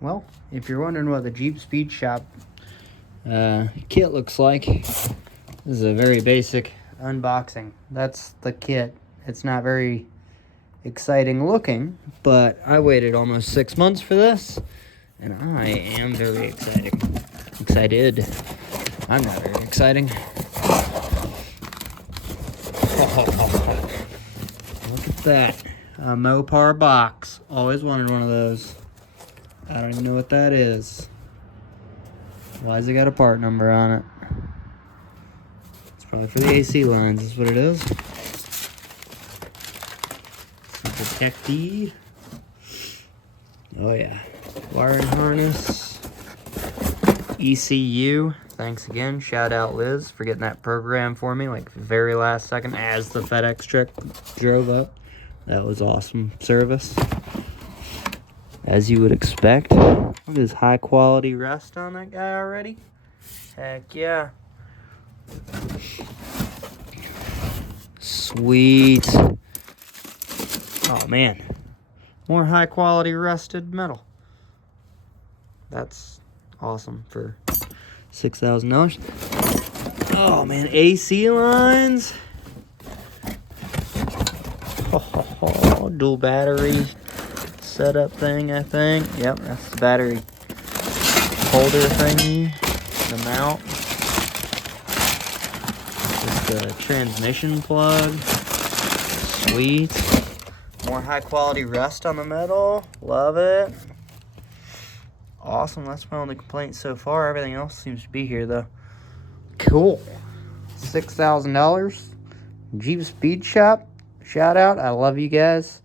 Well, if you're wondering what the Jeep Speed Shop kit looks like, this is a very basic unboxing. That's the kit. It's not very exciting looking, but I waited almost 6 months for this, and I am very excited. I'm not very exciting. Look at that. A Mopar box. Always wanted one of those. I don't even know what that is. Why's it got a part number on it? It's probably for the AC lines, is what it is. Some protectee. Oh yeah. Wiring harness. ECU. Thanks again. Shout out Liz for getting that program for me like the very last second as the FedEx truck drove up. That was awesome service. As you would expect. Look at this high quality rust on that guy already. Heck yeah. Sweet. Oh man. More high quality rusted metal. That's awesome for $6,000. Oh man, AC lines. Oh, dual battery setup thing, I think. Yep, that's the battery holder thingy. The mount. Just the transmission plug. Sweet. More high quality rust on the metal. Love it. Awesome. That's my only complaint so far. Everything else seems to be here though. Cool. $6,000. Jeep Speed Shop. Shout out. I love you guys.